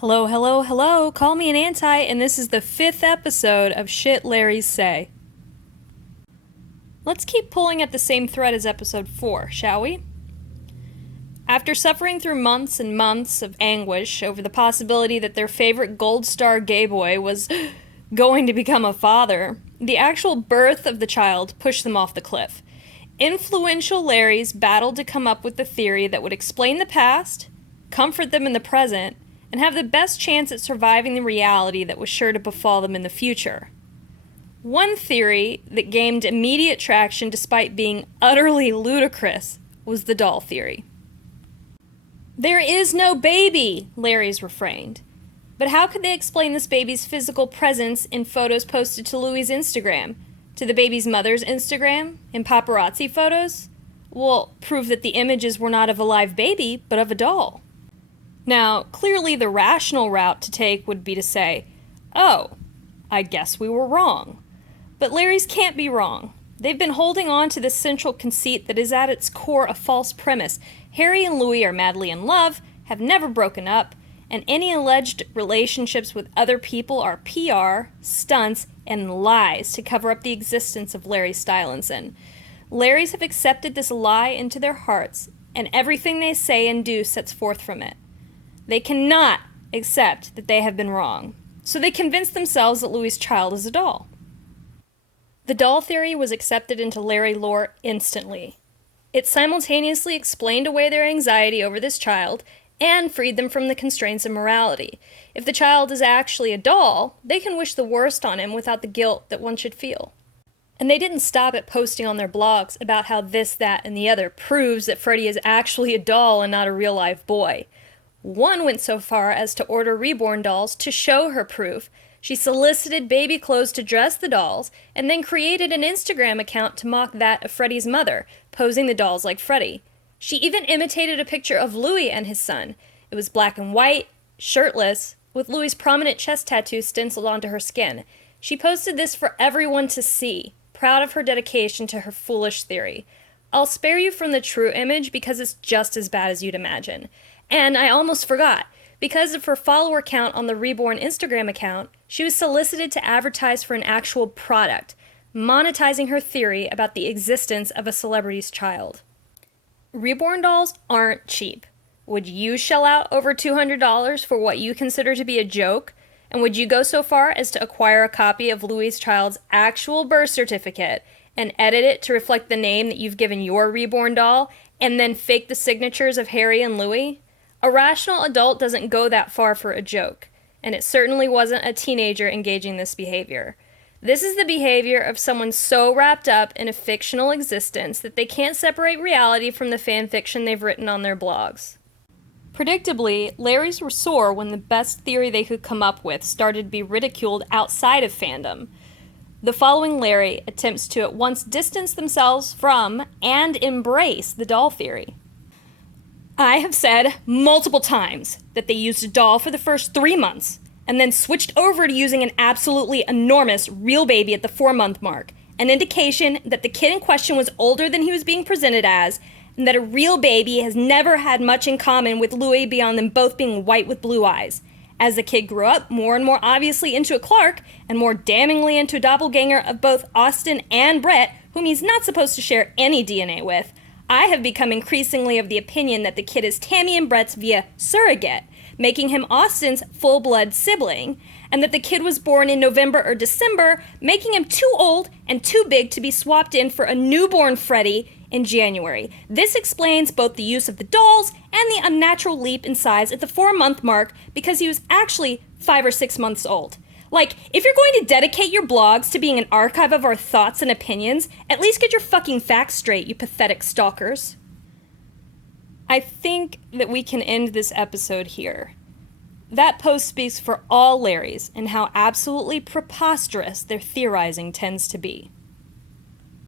Hello, hello, hello, call me an anti, and this is the 5th episode of Shit Larries Say. Let's keep pulling at the same thread as episode 4, shall we? After suffering through months and months of anguish over the possibility that their favorite gold star gay boy was going to become a father, the actual birth of the child pushed them off the cliff. Influential Larrys battled to come up with the theory that would explain the past, comfort them in the present, and have the best chance at surviving the reality that was sure to befall them in the future. One theory that gained immediate traction despite being utterly ludicrous was the doll theory. "There is no baby," Larry's refrained. But how could they explain this baby's physical presence in photos posted to Louie's Instagram, to the baby's mother's Instagram, in paparazzi photos? Well, prove that the images were not of a live baby, but of a doll. Now, clearly the rational route to take would be to say, oh, I guess we were wrong. But Larry's can't be wrong. They've been holding on to this central conceit that is at its core a false premise. Harry and Louie are madly in love, have never broken up, and any alleged relationships with other people are PR, stunts, and lies to cover up the existence of Larry Stylinson. Larrys have accepted this lie into their hearts, and everything they say and do sets forth from it. They cannot accept that they have been wrong, so they convince themselves that Louie's child is a doll. The doll theory was accepted into Larry lore instantly. It simultaneously explained away their anxiety over this child and freed them from the constraints of morality. If the child is actually a doll, they can wish the worst on him without the guilt that one should feel. And they didn't stop at posting on their blogs about how this, that, and the other proves that Freddie is actually a doll and not a real live boy. One went so far as to order reborn dolls to show her proof. She solicited baby clothes to dress the dolls, and then created an Instagram account to mock that of Freddie's mother, posing the dolls like Freddie. She even imitated a picture of Louie and his son. It was black and white, shirtless, with Louie's prominent chest tattoo stenciled onto her skin. She posted this for everyone to see, proud of her dedication to her foolish theory. I'll spare you from the true image because it's just as bad as you'd imagine. And I almost forgot. Because of her follower count on the Reborn Instagram account, she was solicited to advertise for an actual product, monetizing her theory about the existence of a celebrity's child. Reborn dolls aren't cheap. Would you shell out over $200 for what you consider to be a joke? And would you go so far as to acquire a copy of Louie's child's actual birth certificate and edit it to reflect the name that you've given your reborn doll, and then fake the signatures of Harry and Louie? A rational adult doesn't go that far for a joke, and it certainly wasn't a teenager engaging this behavior. This is the behavior of someone so wrapped up in a fictional existence that they can't separate reality from the fan fiction they've written on their blogs. Predictably, Larrys were sore when the best theory they could come up with started to be ridiculed outside of fandom. The following Larry attempts to at once distance themselves from and embrace the doll theory. I have said multiple times that they used a doll for the first 3 months, and then switched over to using an absolutely enormous real baby at the 4-month mark, an indication that the kid in question was older than he was being presented as, and that a real baby has never had much in common with Louie beyond them both being white with blue eyes. As the kid grew up more and more obviously into a Clark, and more damningly into a doppelganger of both Austin and Brett, whom he's not supposed to share any DNA with, I have become increasingly of the opinion that the kid is Tammy and Brett's via surrogate, making him Austin's full-blood sibling, and that the kid was born in November or December, making him too old and too big to be swapped in for a newborn Freddie in January. This explains both the use of the dolls and the unnatural leap in size at the 4-month mark because he was actually 5 or 6 months old. Like, if you're going to dedicate your blogs to being an archive of our thoughts and opinions, at least get your fucking facts straight, you pathetic stalkers. I think that we can end this episode here. That post speaks for all Larrys and how absolutely preposterous their theorizing tends to be.